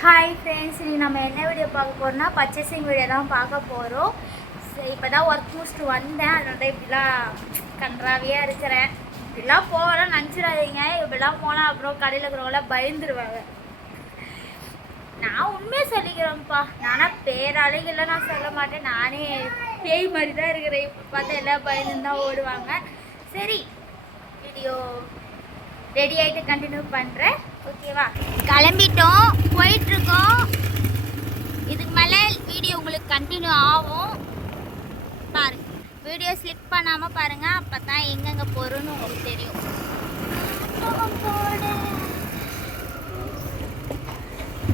Hi friends, இன்றைக்கி நம்ம என்ன வீடியோ பார்க்க போகிறோம்னா பர்ச்சேசிங் வீடியோ தான் பார்க்க போகிறோம். சரி, இப்போ தான் ஒர்க் முடிச்சுட்டு வந்தேன். அதனால தான் இப்படிலாம் கன்றாவியாக இருக்கிறேன். இப்படிலாம் போகலாம் நினச்சிடாதீங்க. இப்படிலாம் போனால் அப்புறம் கடையில் இருக்கிறவங்களாம் பயந்துருவாங்க. நான் உண்மையாக சொல்லிக்கிறேன்ப்பா. நானாக பேராளிகள்லாம் நான் சொல்ல மாட்டேன். நானே பேய் மாதிரி தான் இருக்கிறேன். இப்போ பார்த்தா எல்லாம் பயந்து தான் ஓடுவாங்க. சரி, வீடியோ ரெடி ஆகிட்டு கண்டினியூ பண்ணுறேன். ஓகேவா? கிளம்பிட்டோம், போயிட்டுருக்கோம். இதுக்கு மேலே வீடியோ உங்களுக்கு கண்டினியூ ஆகும். பாருங்க, வீடியோ ஸ்லிப் பண்ணாமல் பாருங்கள். அப்போ தான் எங்கெங்கே போகிறோன்னு உங்களுக்கு தெரியும்.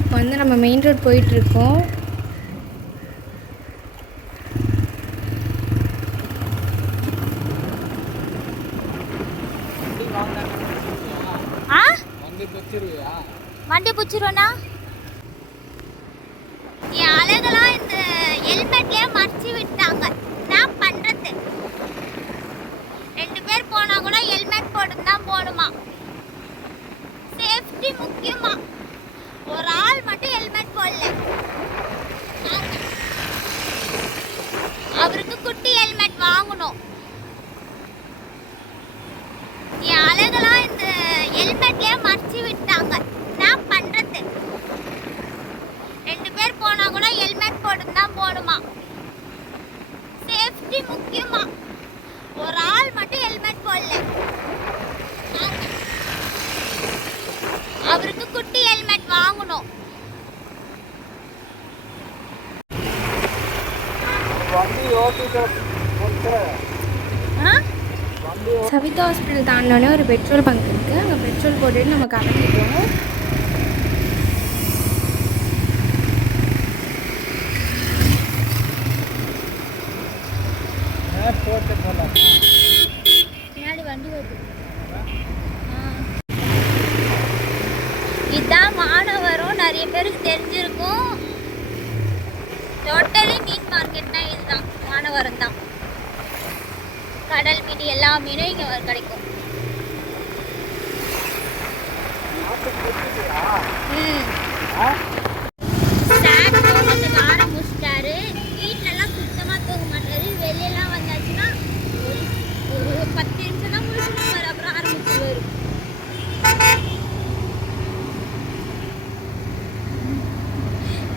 இப்போ வந்து நம்ம மெயின் ரோட் போயிட்டுருக்கோம். வண்டி பிடிச்சிருவோண்ணா. என் அழகெல்லாம் இந்த ஹெல்மெட்லேயே மறைச்சி விட்டாங்க. நான் பண்ணுறது 2 பேர் போனால் கூட ஹெல்மெட் போட்டு தான் போகணுமா. சேஃப்டி முக்கியமா. ஒரு ஆள் மட்டும் ஹெல்மெட் போடல. அவருக்கு குட்டி ஹெல்மெட் வாங்கணும். என் அழகெல்லாம் இந்த ஹெல்மெட்லேயே மறைச்சி விட்டாங்க. நான் பண்ணுறது 2 பேர் போனால் கூட ஹெல்மெட் போட்டு தான் போகணுமா. சேஃப்டி முக்கியமா. ஒரு ஆள் மட்டும் ஹெல்மெட் போடல. அவருக்கு குட்டி ஹெல்மெட் வாங்கணும். சவிதா ஹாஸ்பிட்டல் தாண்டினோடனே ஒரு பெட்ரோல் பங்க் இருக்குது. அங்கே பெட்ரோல் போட்டுட்டு நம்ம கிளம்பிட்டோம். பின்னாடி வண்டி வருது. இதான் மாணவரும் நிறைய பேருக்கு தெரிஞ்சிருக்கும். டோட்டலி மீன் மார்க்கெட்னா இதுதான், மாணவரம் தான். கடல் மீன் எல்லா மீனும் இங்கே கிடைக்கும். சார் தூங்கத்துக்கு ஆரம்பிச்சிட்டாரு. வீட்டிலலாம் சுத்தமாக தூங்க மாட்டாரு. வெளியெல்லாம் வந்தாச்சுன்னா ஒரு 10 நிமிஷம் தான் முடிச்சுட்டு அப்புறம் ஆரம்பிச்சுருவாரு.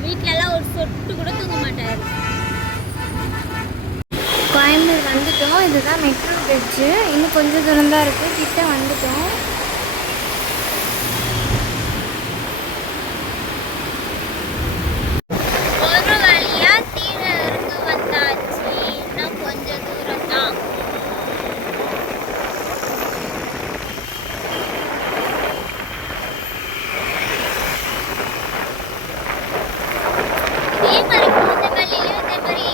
வீட்டிலலாம் ஒரு சொட்டு கூட தூங்க மாட்டாரு. கோயம்புத்தூர் வந்துட்டோம். இதுதான் மெட்ரோ பிரிட்ஜு. இன்னும் கொஞ்சம் தூரம் தான் இருக்குது. கிட்ட வந்துட்டோம். ஒரு வழியா தீனருக்கு வந்தாச்சு. இன்னும் கொஞ்சம் தூரம் தான். இதே மாதிரி பூந்தமல்லியிலும் இதே மாதிரி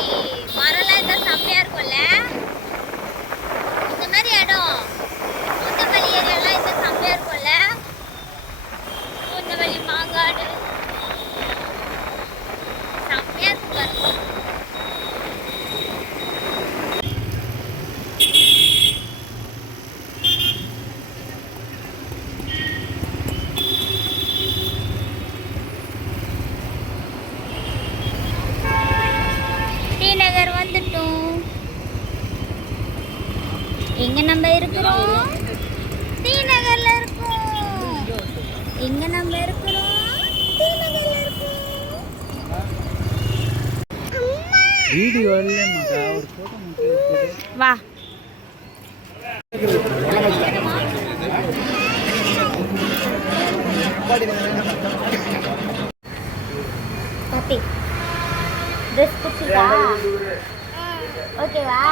மரம்லாம் இருந்தால் செம்மையாக இருக்கும்ல. இந்த மாதிரி இடம் பூந்தமல்லி ஏரியாலாம் இருந்தால் செம்மையாக இருக்கும்ல. பூந்தமல்லி மாங்காடு செம்மையாக இருக்கு பாருங்க. டி நகர் வந்துட்டோம். எங்க நம்ம இருக்கிறோம்? டி நகர்ல இருக்கோம். எங்க நம்ம இருக்கிறோம்? டி நகர்ல இருக்கோம். வீடியோ இல்லைம்மாக்கா, ஒரு ஃபோட்டோ மட்டும் இருக்குது. வா. பாட்டி ட்ரெஸ் பிடிச்சிருக்கா? ஓகேவா?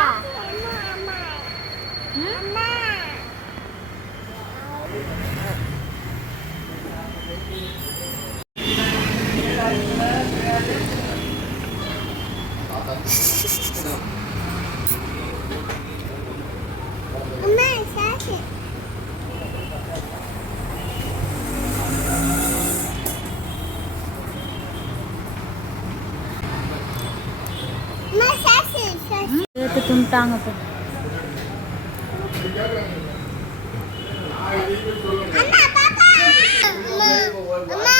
எடுத்து துண்டாங்க. அம்மா பாப்பா அம்மா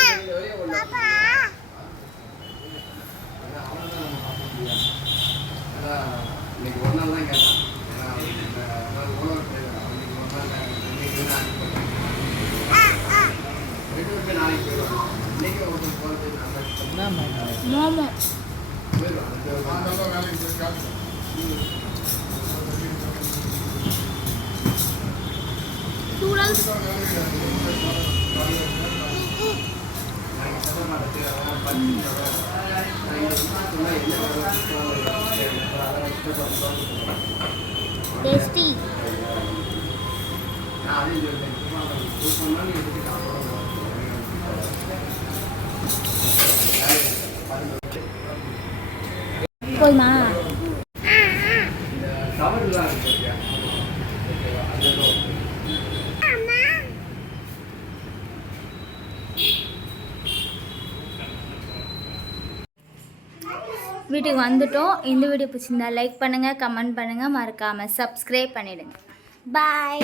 பாப்பா என்னம்மா மோமோ சூழல் டேஸ்டி. போதுமா? வீட்டுக்கு வந்துட்டோம். இந்த வீடியோ பிடிச்சிருந்தா லைக் பண்ணுங்கள், கமெண்ட் பண்ணுங்கள், மறக்காமல் சப்ஸ்கிரைப் பண்ணிவிடுங்க. பாய்.